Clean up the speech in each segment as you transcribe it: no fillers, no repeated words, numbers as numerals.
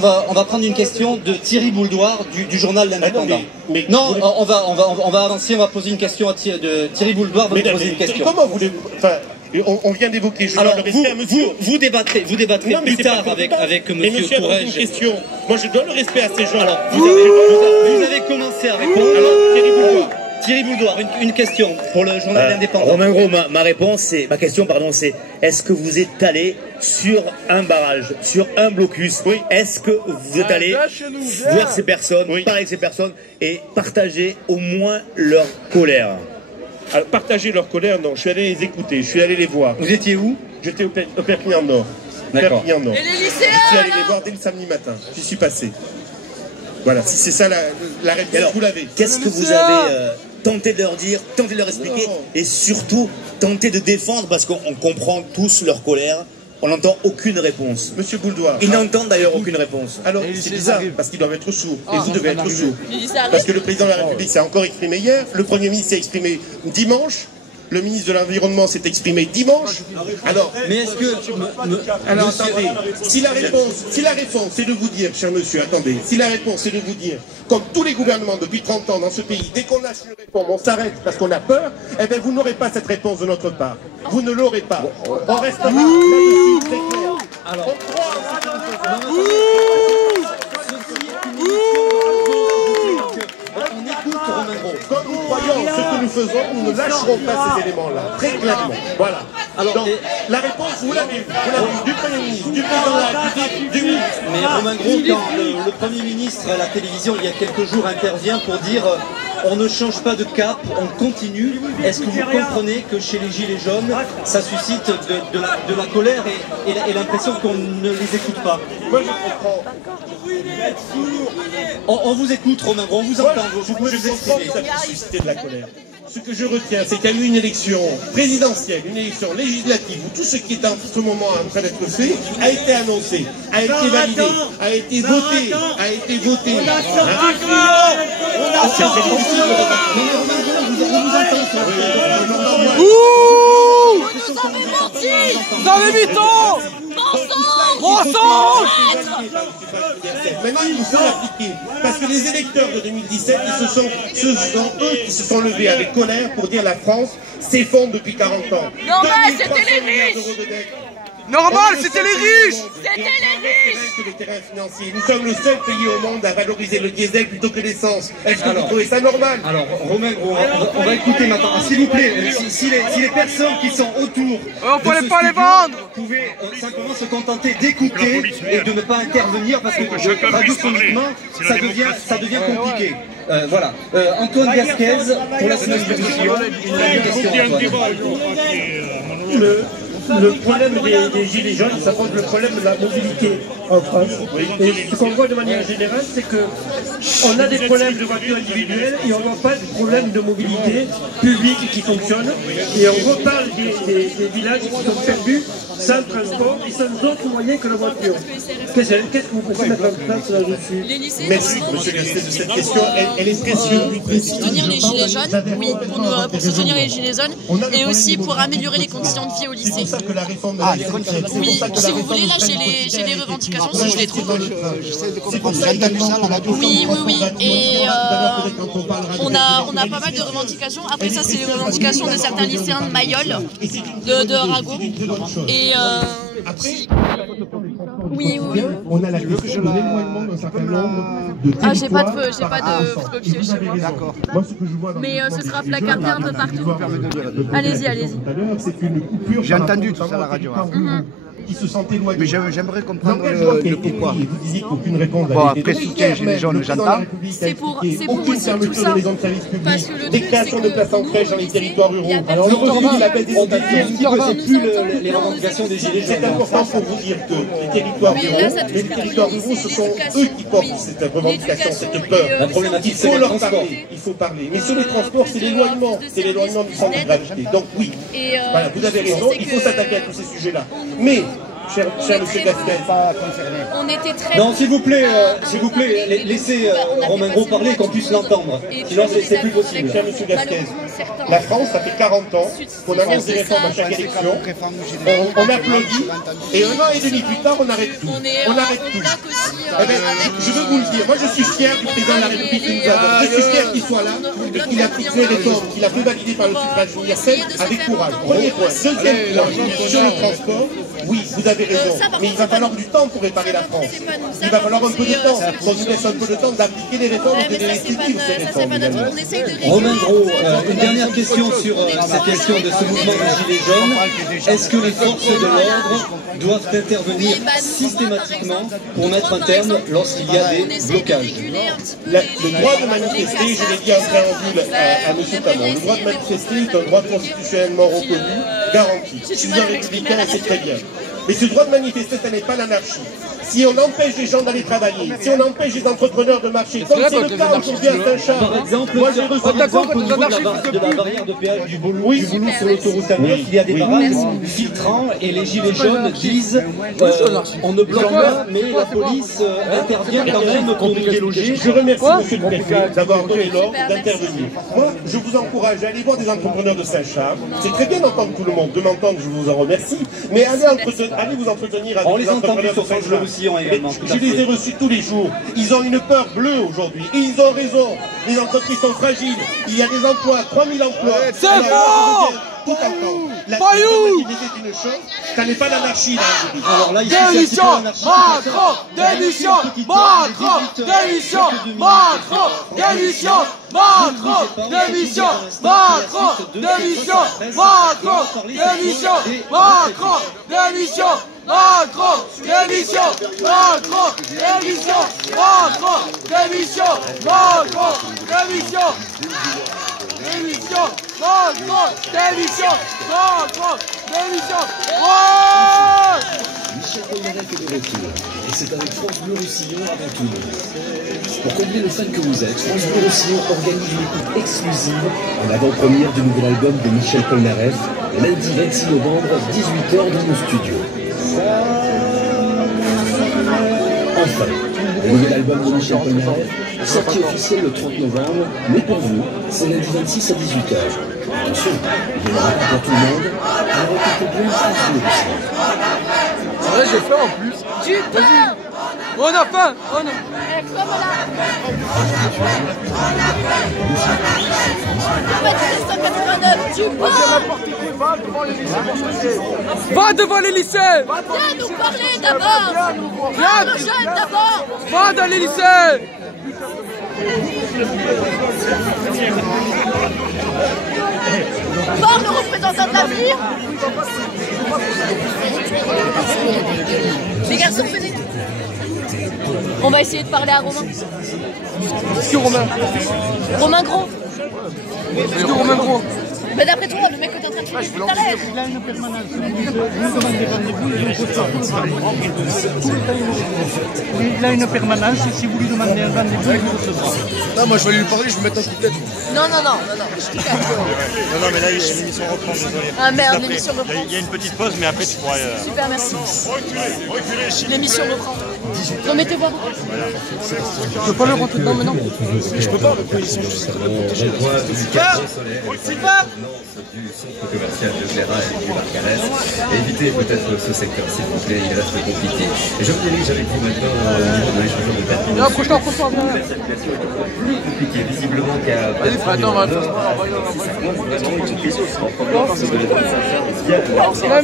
On va prendre une question de Thierry Bouldoir du journal L'Indépendant. Non, on va avancer, on va poser une question de Thierry Bouldoir, va poser une question. Comment voulez-vous... Enfin, on vient d'évoquer... Alors, vous débattrez plus tard avec monsieur Courrèges. Moi, je donne le respect à ces gens. Alors, vous avez commencé à répondre. Alors, Thierry Bouldoir, une question pour le journal L'Indépendant. Romain Gros, ma question, c'est est-ce que vous êtes allé sur un barrage, sur un blocus? Oui. Est-ce que vous êtes allé voir ces personnes, parler avec ces personnes et partager au moins leur colère? Alors, partager leur colère, non. Je suis allé les écouter, je suis allé les voir. Vous étiez où? J'étais au Perpignan Nord. D'accord. Perpignan Nord. Et les lycéens, je suis allé les voir dès le samedi matin. J'y suis passé. Voilà, si c'est ça la réponse, vous l'avez. Qu'est-ce que vous avez tenté de leur dire, tenté de leur expliquer et surtout tenté de défendre parce qu'on comprend tous leur colère? On n'entend aucune réponse. Monsieur Bouldoir. Ils n'entendent d'ailleurs aucune réponse. Alors, c'est bizarre, parce qu'ils doivent être sourds. Et vous devez être sourds. Parce que le président de la République s'est encore exprimé hier, le Premier ministre s'est exprimé dimanche, le ministre de l'Environnement s'est exprimé dimanche. Alors, mais est-ce que... Alors, attendez, si la réponse, c'est de vous dire, cher monsieur, attendez, si la réponse, c'est de vous dire, comme tous les gouvernements depuis 30 ans dans ce pays, dès qu'on lâche une réponse, on s'arrête parce qu'on a peur, eh bien, vous n'aurez pas cette réponse de notre part. Vous ne l'aurez pas. On restera là-dessus, très clair. Alors, on croit en ce que nous faisons. on écoute Romain Gros. Comme nous croyons ce que nous faisons, nous ne lâcherons pas ces éléments-là, très clairement. Voilà. Alors, donc, la réponse, vous l'avez du Premier ministre, du président de la République, du ministre. Mais Romain Gros, quand le Premier ministre à la télévision, il y a quelques jours, intervient pour dire on ne change pas de cap, on continue. Est-ce que vous comprenez que chez les Gilets jaunes, ça suscite de la colère et l'impression qu'on ne les écoute pas? Moi, je comprends. On vous écoute, Romain Gros, on vous entend. Vous pouvez vous exprimer. Ça peut susciter de la colère. Ce que je retiens, c'est qu'il y a eu une élection présidentielle, une élection législative, où tout ce qui est en ce moment en train d'être fait a été annoncé, a été validé, a été voté, a été voté. Vous avez mis tort! Mensonge! Maintenant, il faut l'appliquer. Parce que les électeurs de 2017, ce sont eux qui se sont levés avec colère pour dire la France s'effondre depuis 40 ans. Normal, c'était les riches! Normal, c'était les riches! C'était les riches! Les terrains financiers. Nous sommes le seul pays au monde à valoriser le diesel plutôt que l'essence. Est-ce que vous trouvez ça normal? Alors, Romain Gros, on va écouter maintenant. S'il vous plaît, si les personnes qui sont autour on ne fallait pas les vendre! pouvaient simplement se contenter d'écouter et de ne pas intervenir parce que radiophoniquement, ça devient compliqué. Voilà. Antoine Gasquez, pour la semaine de une question. Le problème des Gilets jaunes, ça pose le problème de la mobilité en France. Et ce qu'on voit de manière générale, c'est qu'on a des problèmes de voitures individuelles et on n'a pas de problème de mobilité publique qui fonctionne. Et on reparle des villages qui sont perdus sans transport et sans d'autres moyens que la voiture. Qu'est-ce que vous pouvez mettre en place là-dessus? Merci, monsieur Gasquet, de cette question. Elle est précieuse. Pour soutenir les Gilets jaunes, oui, pour soutenir les Gilets jaunes et aussi pour améliorer les conditions de vie au lycée. Que la réforme de oui, si vous voulez, là j'ai les revendications si je les trouve. C'est pour ça que j'ai entendu ça à la radio. Oui, et on a pas mal de revendications. Après ça, c'est les revendications de certains lycéens de Mayol, de Arago. Et oui. On a la question de l'éloignement d'un certain nombre de territoires. Ah, j'ai pas de photopied chez moi. D'accord. Moi, ce que je vois dans Mais ce sera placardé un peu partout. Allez-y. J'ai entendu tout ça à la radio. Qui se sentent éloignés. Mais j'aimerais comprendre le pourquoi. Vous disiez qu'aucune réponse bon, après soutien Gilets jaunes, j'entends. C'est pour aussi tout ça. Parce que le des créations de places en crèche dans les territoires ruraux. Alors, le revenu, la baisse des dotations, c'est plus les revendications des Gilets jaunes. C'est important pour vous dire que les territoires ruraux, ce sont eux qui portent cette revendication, cette peur. La problématique, c'est le transport. Il faut parler. Mais sur les transports, c'est l'éloignement. C'est l'éloignement du centre de gravité. Donc oui, voilà, vous avez raison, il faut s'attaquer à tous ces sujets-là. Mais, cher monsieur Gasquet, on était très... Non, s'il vous plaît, laissez Romain Gros parler, qu'on puisse l'entendre. Sinon, c'est plus possible. Cher monsieur Gasquez, la France, ça fait 40 ans qu'on annonce des réformes à chaque élection. On applaudit, et 1 an et demi plus tard, on arrête tout. On arrête tout. Eh bien, je veux vous le dire, moi je suis fier du président de la République que nous avons. Je suis fier qu'il soit là, et qu'il a toutes les réformes, qu'il a fait valider par le suffrage universel avec courage. Premier point. Deuxième point, sur le transport, oui, vous avez raison, mais il va falloir du temps pour réparer la France. Il va falloir un peu de temps, qu'on nous laisse un peu de temps d'appliquer les réformes et de les suivre, ces réformes. Romain Gros, une dernière question sur cette question de ce mouvement des Gilets jaunes. Est-ce que les forces de l'ordre doivent intervenir systématiquement pour mettre un terme lorsqu'il y a des blocages? Le droit de manifester, je l'ai dit en préambule à M. Tamon, le droit de manifester est un droit constitutionnellement reconnu, garanti. Je suis un républicain et c'est très bien. Mais ce droit de manifester, ce n'est pas l'anarchie. Si on empêche les gens d'aller travailler, si on empêche les entrepreneurs de marcher, comme c'est le cas aujourd'hui à Saint-Charles, par exemple, moi j'ai reçu au niveau de la barrière de péage du Boulou sur l'autoroute à Niort, il y a des barrages filtrants et les gilets jaunes disent on ne bloque pas, mais la police intervient quand même pour nous déloger. Je remercie M. le Préfet d'avoir donné l'ordre d'intervenir. Moi, je vous encourage à aller voir des entrepreneurs de Saint-Charles. C'est très bien d'entendre tout le monde, de m'entendre, je vous en remercie, mais allez vous entretenir avec des entrepreneurs de Saint-Charles. Je les ai reçus tous les jours. Ils ont une peur bleue aujourd'hui. Et ils ont raison. Les entreprises sont fragiles. Il y a des emplois, 3000 emplois. C'est faux! Tout entendre. La productivité est une chose. Ça n'est pas l'anarchie là aujourd'hui. Alors là, Démission Macron! Démission Macron! Démission Macron! Démission Macron! Démission Macron! Démission Macron! Démission Macron! Démission Macron! Démission Macron! Démission Macron! Démission Macron! Démission Démission Macron! Démission Macron! Démission! Michel Polnareff est de retour, et c'est avec France Bleu Roussillon avant tout le monde. Pour combler le fan que vous êtes, France Bleu Roussillon organise une écoute exclusive en avant-première du nouvel album de Michel Polnareff, lundi 26 novembre, 18h dans nos studios. Enfin, le nouvel album de Michel Polnareff, sorti officiel le 30 novembre, mais pour vous, c'est lundi 26 à 18h. Attention, il n'y en aura pas pour tout le monde, alors écoutez bien France Bleu Roussillon. C'est vrai, j'ai faim en plus. Du pain. On a faim. On a... Comme là. Du pain. Va devant les lycées. Viens nous parler d'abord. Viens nos jeunes d'abord. Va dans les lycées. Parle le représentant de l'avenir. Les garçons, venez. On va essayer de parler à Romain. Qui Romain? Romain Gros. Qui Romain Gros? Mais d'après toi, le mec que t'es en train de filmer, tout à l'heure. Il a une permanence. Vous demandez rendez-vous, il a une permanence, si vous lui demandez un rendez-vous, il vous recevra. Non, moi je vais lui parler, je vais mettre un coup de tête. Non, je te calme. Non, mais là, l'émission reprend, désolé. Ah merde, l'émission reprend. Il y a une petite pause, mais après tu pourras... Super, merci. L'émission reprend. Remettez-vous. Je peux pas le rentrer dedans maintenant. Je peux pas, le position, je sais pas. C'est pas du centre commercial de Glérat et du Barcarès. Évitez peut-être ce secteur, s'il vous plaît, il reste compliqué. Et je me dirige avec vous maintenant au niveau de l'échangeur de terminaux. Approche-toi, La circulation est encore plus compliquée, visiblement, qu'à... Allez, frère, attends,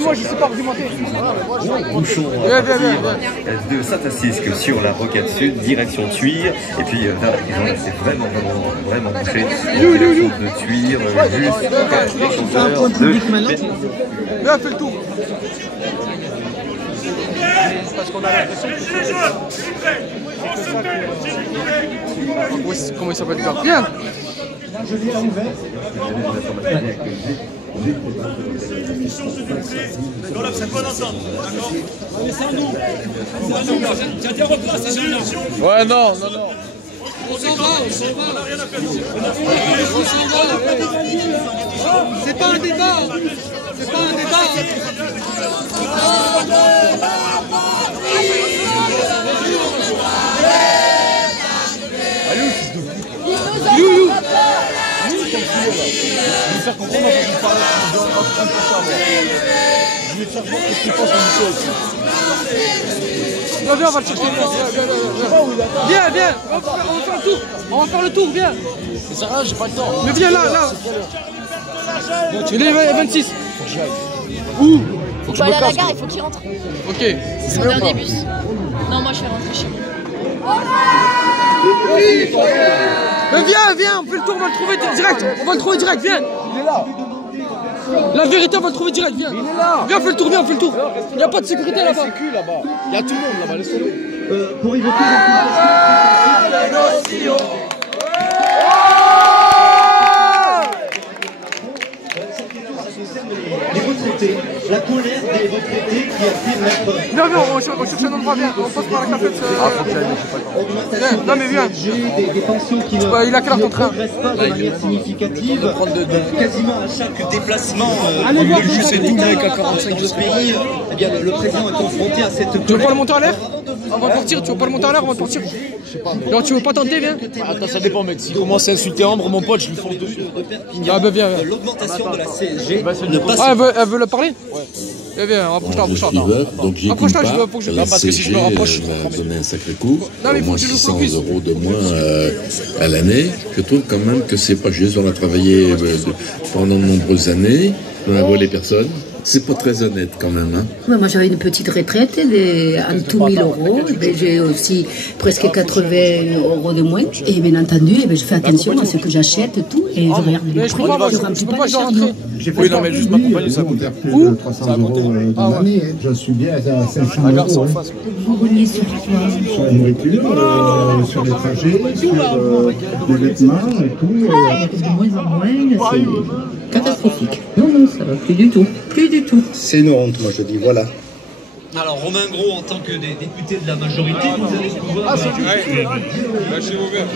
moi, je sais pas argumenter. Bouchon de Saint-Assisque sur la rocade sud, direction Thuir. Et puis là, c'est vraiment bouché. De Thuir, C'est un point public maintenant. Là, fais le tour. Parce qu'on a l'impression que Comment il s'appelle le gars? Bien. je l'ai ouvert. Non, là, c'est pas d'entendre. D'accord. Mais c'est à nous. C'est à nous. J'ai été replacé ces gens-là. Ouais, non. On s'en va. On n'a rien à faire ici. On s'en va. C'est pas un débat. C'est pas un débat. vais faire voir ce qu'il pense de Michel. Viens, on va le chercher. Viens, viens. On va faire le tour. On va faire le tour, viens. Mais ça va, j'ai pas le temps. Mais viens là. Il est 26. Où? Faut que je aller à la gare, il faut qu'il rentre. Ok. C'est son dernier bus. Non, moi je vais rentrer chez moi. Mais viens, on fait le tour, on va le trouver direct. On va le trouver direct, viens. Il est là. La vérité, on va le trouver direct, viens. Il est là. Viens, on fait le tour, viens, on fait le tour. Il n'y a pas de sécurité là-bas. Il y a tout le monde là-bas, laisse-le. Pour évoquer les retraités, la colère des retraités qui affirment être... Viens, on cherche un endroit, viens, on passe par la café. Non mais viens. Des pensions qui ne progressent pas de manière significative, quasiment à chaque déplacement du chef d'État dans ce pays, eh bien, le président est confronté à cette colère. Tu veux pas le monter en l'air? On va partir, tu veux pas le monter en l'air, on va partir. Alors tu veux pas tenter, viens. Attends, ça dépend mec, s'il commence à insulter Ambre, mon pote, je lui fonce dessus. Ah bah viens. L'augmentation de la CSG ne passe pas. Ah, elle veut le parler? Ouais. Viens, approche-toi. Approche-toi, je veux pour que je... Non, parce que si je me rapproche, je vais donner un sacré coup. Au moins 600 € de moins à l'année. Je trouve quand même que c'est pas juste. On a travaillé pendant de nombreuses années. On a volé personne. C'est pas très honnête quand même. Hein. Ouais, moi j'avais une petite retraite en tout 1000 €. J'ai aussi presque 80 € de moins. Et bien entendu, je fais attention à ce que j'achète, tout. Et je regarde les prix. Je ne remplis pas les chargements. Oui, non, mais juste ma compagnie, ça coûte. Où 300 € de l'année. Je suis bien à 500 €. La gare, c'est en face. Vous reniez sur quoi? Sur la nourriture, sur les trajets, sur les vêtements et tout. De moins en moins, c'est catastrophique. Non, ça va plus du tout. Plus du tout. C'est une honte, moi je dis, voilà. Alors Romain Gros, en tant que député de la majorité, vous allez pouvoir... Ah, c'est lui. Lâchez vos verres.